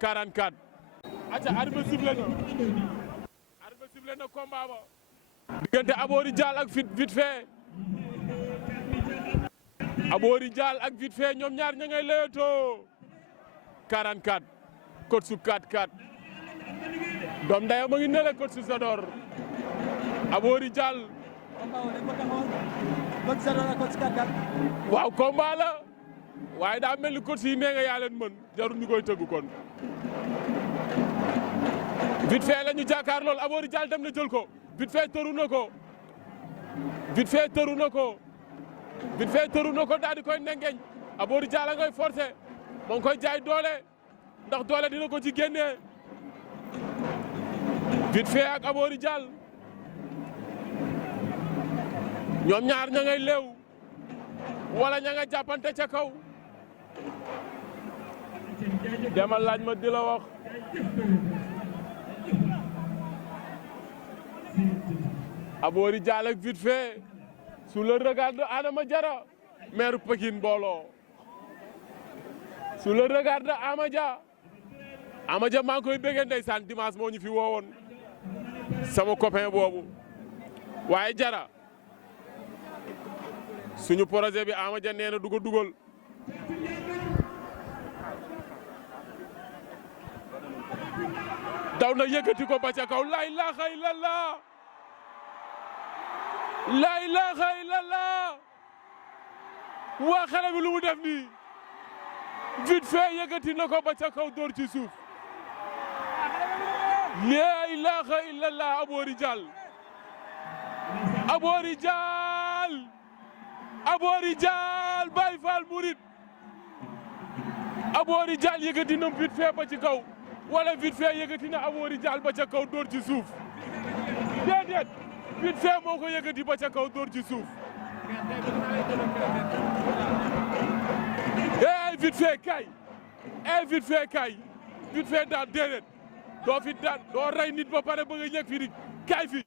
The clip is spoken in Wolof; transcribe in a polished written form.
44. acca arbitre sifflé na. arbitre sifflé na combat ba. diggante Aboridial ak Vite Fait. Aboridial ak Vite Fait ñoom ñaar ña ngay leetoo. 44. coach su 4-4. doom ndaya ma ngi nele coach su Sador. Aboridial. waaw combat la. waaye daa mel ni coach yi nee nga yaa leen mën jarul ñu koy tëgg kon. Vite Fait la ñu jàkkaar lool Aboridial dem na jël ko. Vite Fait tëru na ko. Vite Fait tëru na ko. Vite Fait tëru na ko daal di koy nengeñ. Aboridial a ngay forcé moo ngi koy jaay doole ndax doole dina ko ci génnee. Vite Fait ak Aboridial ñoom ñaar ña ngay leew wala ña nga jàppante ca kaw. demal laaj ma di la wax. Aboridial ak Vite Fait sous le regard de Adama Diarra maire Pikine mbooloo sous le regard de Amadia maa ngi koy bëggee ndeysaan dimanche moo ñu fi woowoon sama copain boobu waaye Diarra suñu projet bi Amadia nee na du ko dugal. daw na yëkkati ko ba ca kaw la ilaha illallah la ilaha illallah waa xale bi lu mu def nii Vite Fait yëkkati na ko ba ca kaw dóor ci suuf la ilaha illallah Aboridial Baye Fall Murid Aboridial yëkkati na Vite Fait ba ci kaw wala Vite Fait yëkkati na Aboridial ba ca kaw dóor ci suuf déedéet Vite Fait moo ko yëkkati ba ca kaw dóor ci suuf Vite Fait kay Vite Fait kay Vite Fait daan déedéet doo fi daan doo rey nit ba pare bëgg a yëg fi kay fi